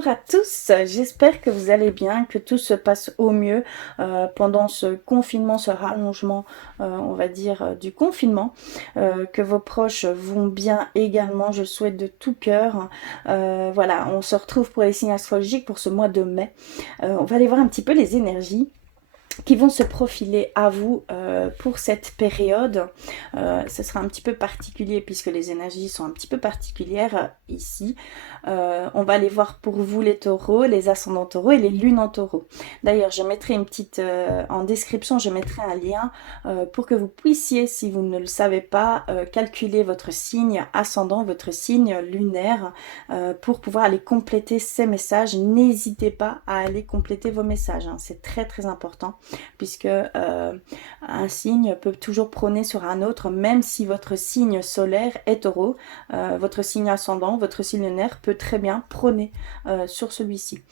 Bonjour à tous, j'espère que vous allez bien, que tout se passe au mieux pendant ce confinement, ce rallongement, on va dire, du confinement, que vos proches vont bien également, je le souhaite de tout cœur. Voilà, on se retrouve pour les signes astrologiques pour ce mois de mai. On va aller voir un petit peu les énergies qui vont se profiler à vous pour cette période. Ce sera un petit peu particulier puisque les énergies sont un petit peu particulières ici. On va aller voir pour vous les taureaux, les ascendants taureaux et les lunes en taureau. D'ailleurs, je mettrai une petite en description, je mettrai un lien pour que vous puissiez, si vous ne le savez pas, calculer votre signe ascendant, votre signe lunaire pour pouvoir aller compléter ces messages. N'hésitez pas à aller compléter vos messages, hein. C'est très très important puisque un signe peut toujours prôner sur un autre, même si votre signe solaire est taureau, votre signe ascendant, votre signe lunaire peut très bien prôner sur celui-ci.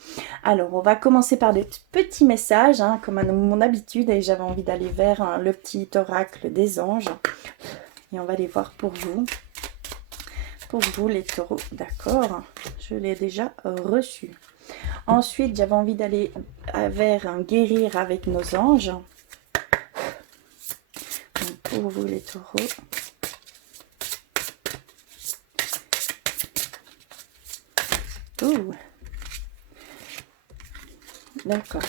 Alors, on va commencer par des petits messages, hein, comme à mon habitude, et j'avais envie d'aller vers le petit oracle des anges. Et on va les voir pour vous. Pour vous, les taureaux, d'accord, je l'ai déjà reçu. Ensuite, j'avais envie d'aller vers un guérir avec nos anges. Donc, pour vous, les taureaux. Ouh. D'accord.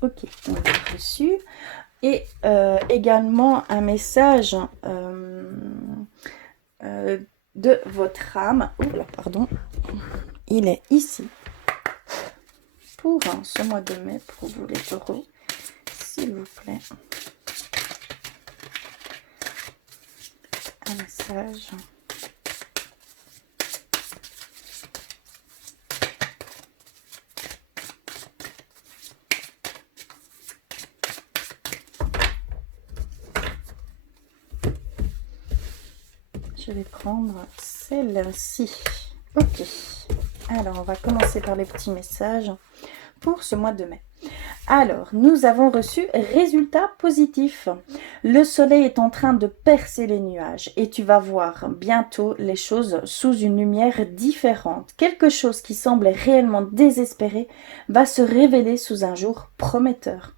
Ok, on l'a reçu. Et également un message de votre âme. Oula, pardon. Il est ici. Pour ce mois de mai, pour vous les taureaux, s'il vous plaît. Un message. Je vais prendre celle-ci. Ok. Alors, on va commencer par les petits messages pour ce mois de mai. Alors, nous avons reçu résultat positif. Le soleil est en train de percer les nuages et tu vas voir bientôt les choses sous une lumière différente. Quelque chose qui semblait réellement désespéré va se révéler sous un jour prometteur.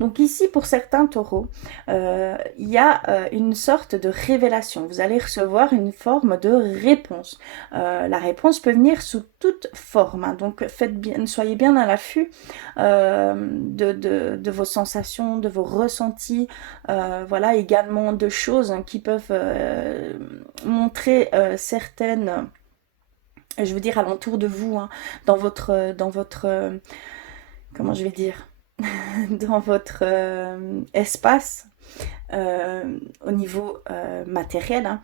Donc ici, pour certains taureaux, il y a une sorte de révélation. Vous allez recevoir une forme de réponse. La réponse peut venir sous toute forme, hein. Donc faites bien, soyez bien à l'affût de vos sensations, de vos ressentis. Voilà, également de choses, hein, qui peuvent montrer certaines, je veux dire, alentour de vous, hein, dans votre comment je vais dire, dans votre espace, au niveau matériel, hein,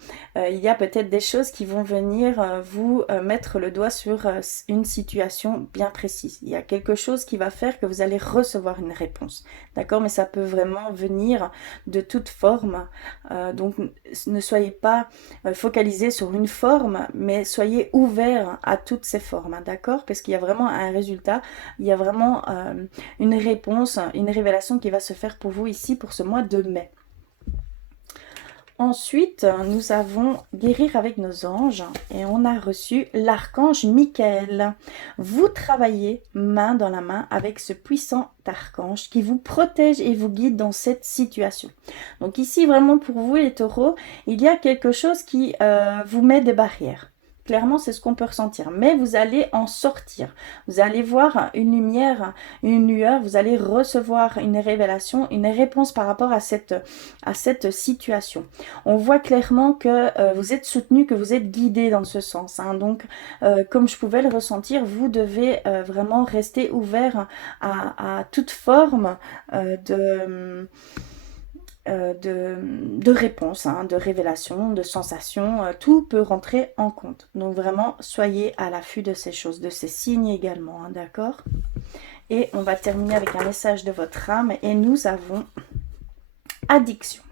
il y a peut-être des choses qui vont venir vous mettre le doigt sur une situation bien précise. Il y a quelque chose qui va faire que vous allez recevoir une réponse, d'accord? Mais ça peut vraiment venir de toute forme, donc ne soyez pas focalisés sur une forme, mais soyez ouverts à toutes ces formes, hein, d'accord? Parce qu'il y a vraiment un résultat, il y a vraiment une réponse, une révélation qui va se faire pour vous ici pour ce mois de mai. Ensuite, nous avons guérir avec nos anges et on a reçu l'archange Michael. Vous travaillez main dans la main avec ce puissant archange qui vous protège et vous guide dans cette situation. Donc ici, vraiment pour vous les taureaux, il y a quelque chose qui vous met des barrières. Clairement, c'est ce qu'on peut ressentir. Mais vous allez en sortir. Vous allez voir une lumière, une lueur. Vous allez recevoir une révélation, une réponse par rapport à cette situation. On voit clairement que vous êtes soutenu, que vous êtes guidé dans ce sens, hein. Donc, comme je pouvais le ressentir, vous devez vraiment rester ouvert à toute forme de réponse, hein, de révélation, de sensation, tout peut rentrer en compte. Donc vraiment, soyez à l'affût de ces choses, de ces signes également, hein, d'accord? Et on va terminer avec un message de votre âme et nous avons addiction.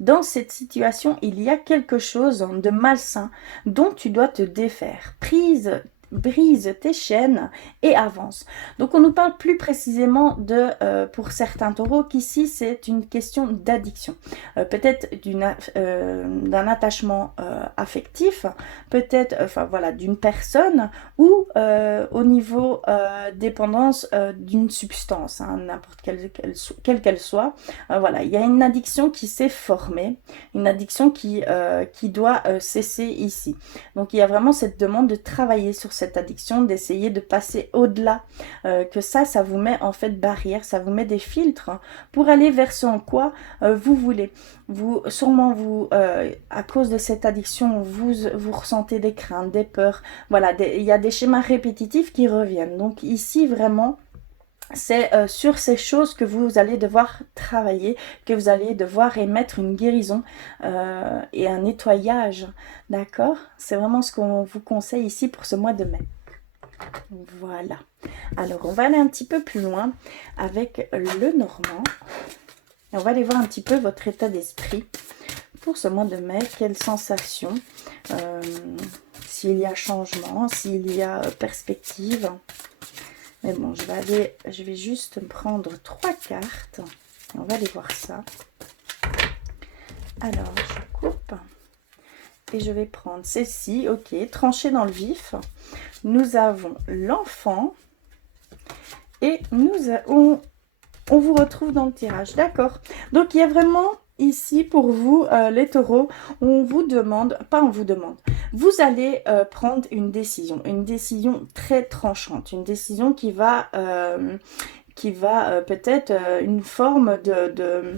Dans cette situation, il y a quelque chose de malsain dont tu dois te défaire. Prise brise tes chaînes et avance. Donc on nous parle plus précisément de, pour certains taureaux, qu'ici c'est une question d'addiction. Peut-être d'un attachement affectif, peut-être enfin voilà, d'une personne ou au niveau dépendance d'une substance, hein, n'importe quelle qu'elle soit. Voilà, il y a une addiction qui s'est formée, une addiction qui doit cesser ici. Donc il y a vraiment cette demande de travailler sur cette addiction, d'essayer de passer au-delà, que ça vous met en fait barrière, ça vous met des filtres hein, pour aller vers ce en quoi vous voulez. Vous, sûrement vous, à cause de cette addiction, vous ressentez des craintes, des peurs, voilà, il y a des schémas répétitifs qui reviennent. Donc ici vraiment, c'est sur ces choses que vous allez devoir travailler, que vous allez devoir émettre une guérison et un nettoyage, d'accord? C'est vraiment ce qu'on vous conseille ici pour ce mois de mai. Voilà. Alors, on va aller un petit peu plus loin avec le normand. Et on va aller voir un petit peu votre état d'esprit pour ce mois de mai. Quelles sensations, s'il y a changement, s'il y a perspective. Mais bon, je vais juste prendre 3 cartes. Et on va aller voir ça. Alors, je coupe. Et je vais prendre celle-ci. Ok, tranché dans le vif. Nous avons l'enfant. Et on vous retrouve dans le tirage. D'accord. Donc, il y a vraiment ici pour vous, les taureaux, on vous demande, vous allez prendre une décision très tranchante, une décision qui va peut-être une forme de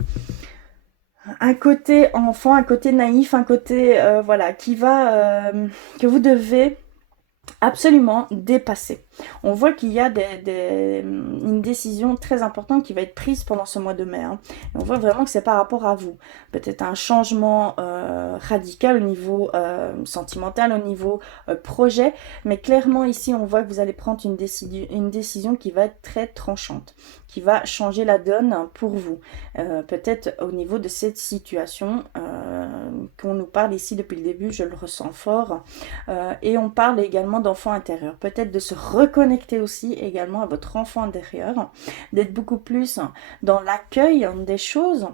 un côté enfant, un côté naïf, un côté voilà, que vous devez absolument dépasser. On voit qu'il y a une décision très importante qui va être prise pendant ce mois de mai. Hein. Et on voit vraiment que c'est par rapport à vous. Peut-être un changement radical au niveau sentimental, au niveau projet. Mais clairement ici, on voit que vous allez prendre une décision qui va être très tranchante, qui va changer la donne pour vous. Peut-être au niveau de cette situation qu'on nous parle ici depuis le début, je le ressens fort. Et on parle également d'enfant intérieur. Peut-être de se reconnecter aussi également à votre enfant intérieur, d'être beaucoup plus dans l'accueil des choses.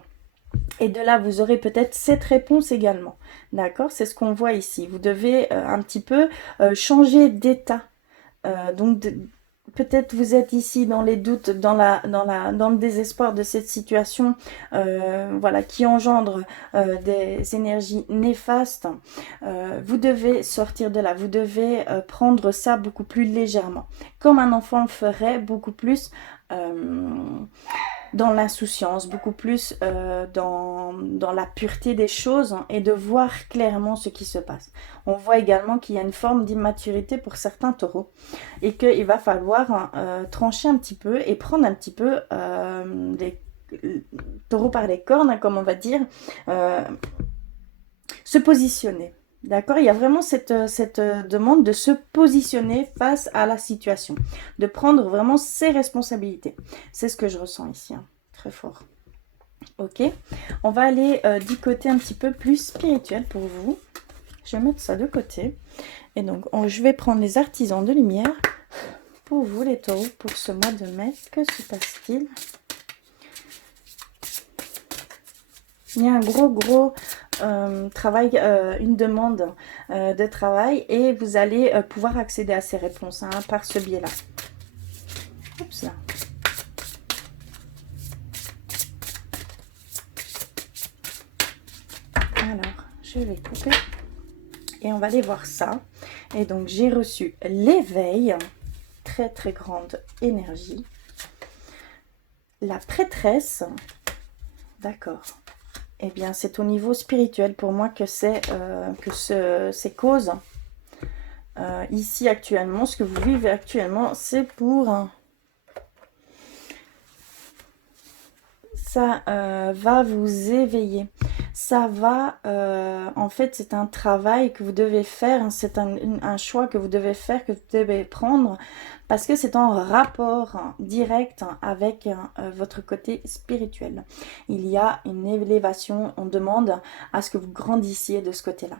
Et de là, vous aurez peut-être cette réponse également. D'accord? C'est ce qu'on voit ici. Vous devez un petit peu changer d'état. Donc, peut-être vous êtes ici dans les doutes, dans le désespoir de cette situation, voilà, qui engendre des énergies néfastes. Vous devez sortir de là, vous devez prendre ça beaucoup plus légèrement, comme un enfant le ferait, beaucoup plus dans l'insouciance, beaucoup plus dans la pureté des choses hein, et de voir clairement ce qui se passe. On voit également qu'il y a une forme d'immaturité pour certains taureaux et qu'il va falloir trancher un petit peu et prendre un petit peu les taureaux par les cornes, comme on va dire, se positionner. D'accord? Il y a vraiment cette demande de se positionner face à la situation, de prendre vraiment ses responsabilités. C'est ce que je ressens ici, hein, très fort. Ok? On va aller du côté un petit peu plus spirituel pour vous. Je vais mettre ça de côté. Et donc, je vais prendre les artisans de lumière pour vous, les taureaux, pour ce mois de mai. Que se passe-t-il? Il y a un gros travail, une demande de travail et vous allez pouvoir accéder à ces réponses hein, par ce biais-là. Oups là. Alors, je vais couper et on va aller voir ça. Et donc, j'ai reçu l'éveil, très grande énergie. La prêtresse, d'accord. Eh bien, c'est au niveau spirituel pour moi que ces causes ici actuellement, ce que vous vivez actuellement, c'est pour ça va vous éveiller. ça va, en fait, c'est un travail que vous devez faire, hein, c'est un choix que vous devez faire, que vous devez prendre, parce que c'est en rapport direct avec votre côté spirituel. Il y a une élévation, on demande à ce que vous grandissiez de ce côté-là.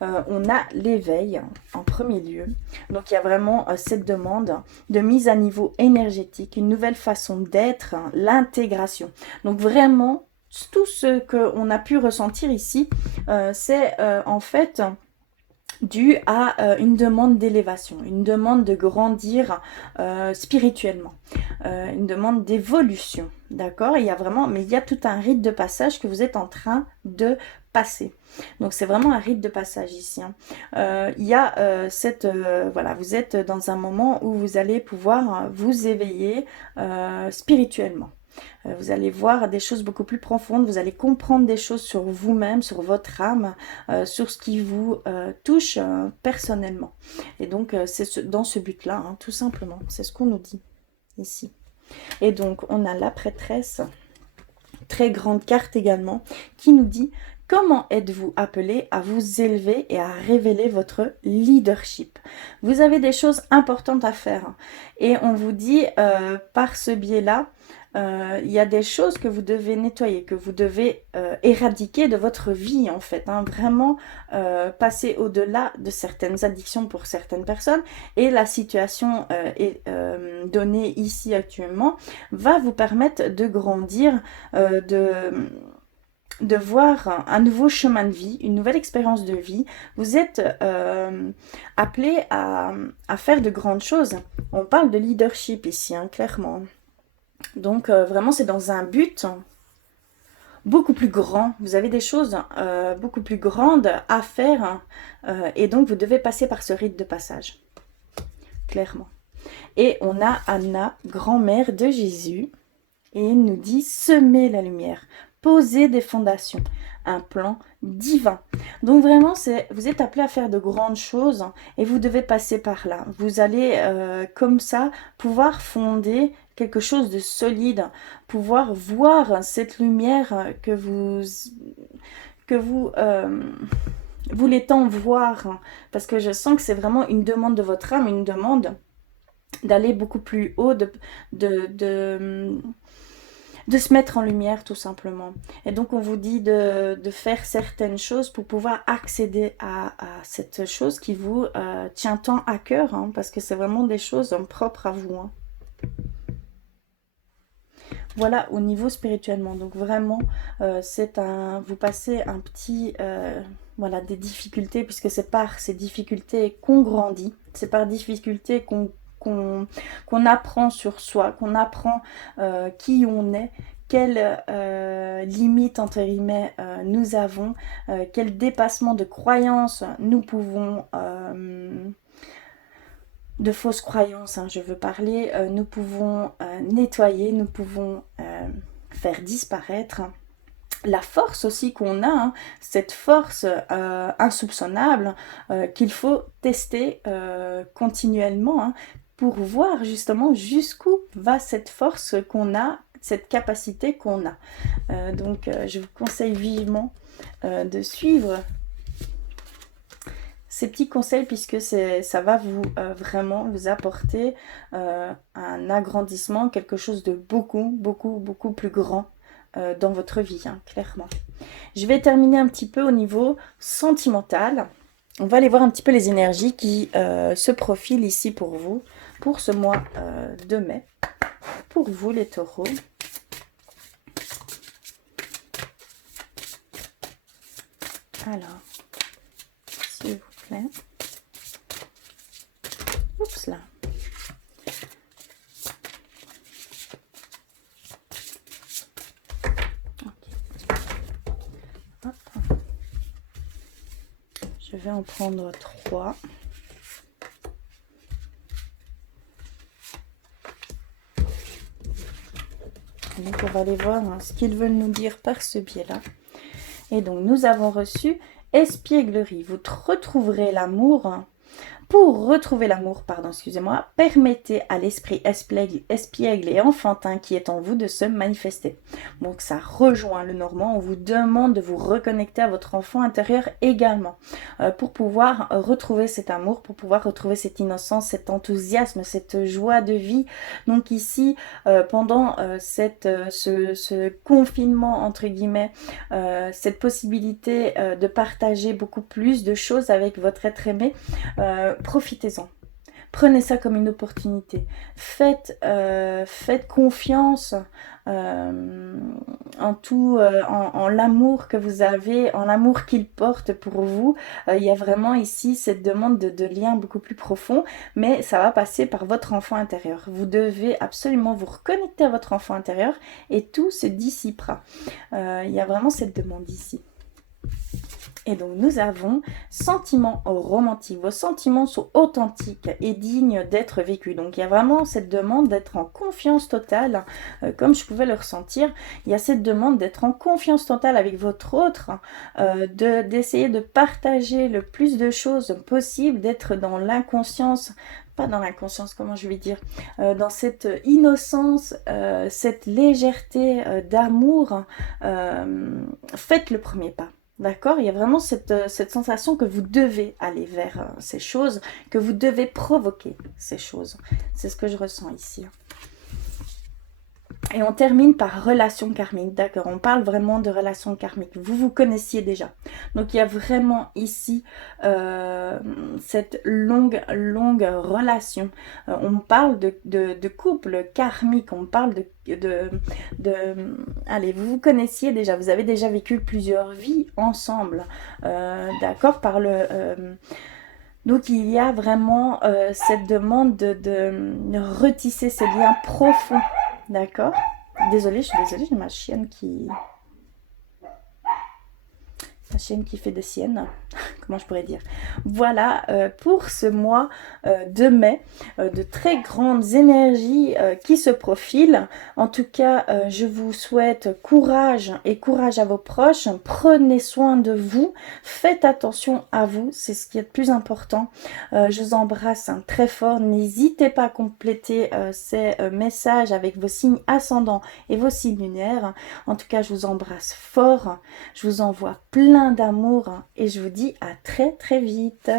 On a l'éveil en premier lieu. Donc il y a vraiment cette demande de mise à niveau énergétique, une nouvelle façon d'être, hein, l'intégration. Donc vraiment, tout ce qu'on a pu ressentir ici, c'est en fait dû à une demande d'élévation, une demande de grandir spirituellement, une demande d'évolution, d'accord? Il y a vraiment, mais il y a tout un rite de passage que vous êtes en train de passer. Donc c'est vraiment un rite de passage ici, hein. Il y a voilà, vous êtes dans un moment où vous allez pouvoir vous éveiller spirituellement. Vous allez voir des choses beaucoup plus profondes, vous allez comprendre des choses sur vous-même, sur votre âme, sur ce qui vous touche personnellement. Et donc, c'est dans ce but-là, hein, tout simplement. C'est ce qu'on nous dit ici. Et donc, on a la prêtresse, très grande carte également, qui nous dit comment êtes-vous appelé à vous élever et à révéler votre leadership. Vous avez des choses importantes à faire. Et on vous dit, par ce biais-là, il y a des choses que vous devez nettoyer, que vous devez éradiquer de votre vie en fait, hein, vraiment passer au-delà de certaines addictions pour certaines personnes, et la situation est donnée ici actuellement va vous permettre de grandir, de voir un nouveau chemin de vie, une nouvelle expérience de vie. Vous êtes appelé à faire de grandes choses. On parle de leadership ici, hein, clairement. Donc vraiment c'est dans un but beaucoup plus grand. Vous avez des choses beaucoup plus grandes à faire et donc vous devez passer par ce rite de passage, clairement. Et on a Anna, grand-mère de Jésus, et il nous dit semer la lumière, poser des fondations, un plan divin. Donc vraiment, vous êtes appelé à faire de grandes choses et vous devez passer par là. Vous allez comme ça pouvoir fonder quelque chose de solide, pouvoir voir cette lumière que vous voulez tant voir, parce que je sens que c'est vraiment une demande de votre âme, une demande d'aller beaucoup plus haut, de se mettre en lumière tout simplement. Et donc on vous dit de faire certaines choses pour pouvoir accéder à cette chose qui vous tient tant à cœur, hein, parce que c'est vraiment des choses propres à vous, hein. Voilà au niveau spirituellement. Donc vraiment, vous passez un petit, voilà, des difficultés, puisque c'est par ces difficultés qu'on grandit, c'est par difficultés qu'on apprend sur soi, qu'on apprend qui on est, quelles limites entre guillemets nous avons, quel dépassement de croyances nous pouvons de fausses croyances, hein, je veux parler, nous pouvons nettoyer, nous pouvons faire disparaître. La force aussi qu'on a, hein, cette force insoupçonnable qu'il faut tester continuellement, hein, pour voir justement jusqu'où va cette force qu'on a, cette capacité qu'on a. Donc je vous conseille vivement de suivre ces petits conseils, puisque ça va vous vraiment vous apporter un agrandissement, quelque chose de beaucoup plus grand dans votre vie, hein, clairement. Je vais terminer un petit peu au niveau sentimental. On va aller voir un petit peu les énergies qui se profilent ici pour vous, pour ce mois de mai. Pour vous les taureaux. Alors, s'il vous plaît. Oups là. Okay. Hop. Je vais en prendre 3. Donc on va aller voir hein, ce qu'ils veulent nous dire par ce biais-là. Et donc nous avons reçu espièglerie. Vous retrouverez l'amour Pour retrouver l'amour, pardon, excusez-moi, permettez à l'esprit espiègle et enfantin qui est en vous de se manifester. Donc ça rejoint le normand, on vous demande de vous reconnecter à votre enfant intérieur également, pour pouvoir retrouver cet amour, pour pouvoir retrouver cette innocence, cet enthousiasme, cette joie de vie. Donc ici, pendant ce confinement, entre guillemets, cette possibilité de partager beaucoup plus de choses avec votre être aimé, profitez-en. Prenez ça comme une opportunité. Faites confiance en tout, en l'amour que vous avez, en l'amour qu'il porte pour vous. Il y a vraiment ici cette demande de lien beaucoup plus profond, mais ça va passer par votre enfant intérieur. Vous devez absolument vous reconnecter à votre enfant intérieur et tout se dissipera. Il y a vraiment cette demande ici. Et donc nous avons sentiments romantiques. Vos sentiments sont authentiques et dignes d'être vécus. Donc il y a vraiment cette demande d'être en confiance totale, comme je pouvais le ressentir. Il y a cette demande d'être en confiance totale avec votre autre, d'essayer de partager le plus de choses possible, d'être dans l'inconscience, pas dans l'inconscience, comment je vais dire, dans cette innocence, cette légèreté d'amour. Faites le premier pas. D'accord? Il y a vraiment cette sensation que vous devez aller vers ces choses, que vous devez provoquer ces choses. C'est ce que je ressens ici. Et on termine par relation karmique, d'accord? On parle vraiment de relation karmique. Vous vous connaissiez déjà. Donc il y a vraiment ici cette longue relation. On parle de couple karmique, on parle allez, vous vous connaissiez déjà, vous avez déjà vécu plusieurs vies ensemble, d'accord? Donc il y a vraiment cette demande de retisser ces liens profonds. D'accord. Désolée, je suis désolée, j'ai ma chienne qui fait des siennes. Comment je pourrais dire? Voilà pour ce mois de mai, de très grandes énergies qui se profilent. En tout cas, je vous souhaite courage et courage à vos proches. Prenez soin de vous, faites attention à vous, c'est ce qui est le plus important. Je vous embrasse très fort. N'hésitez pas à compléter ces messages avec vos signes ascendants et vos signes lunaires. En tout cas, je vous embrasse fort. Je vous envoie plein d'amour et je vous dis à très très vite.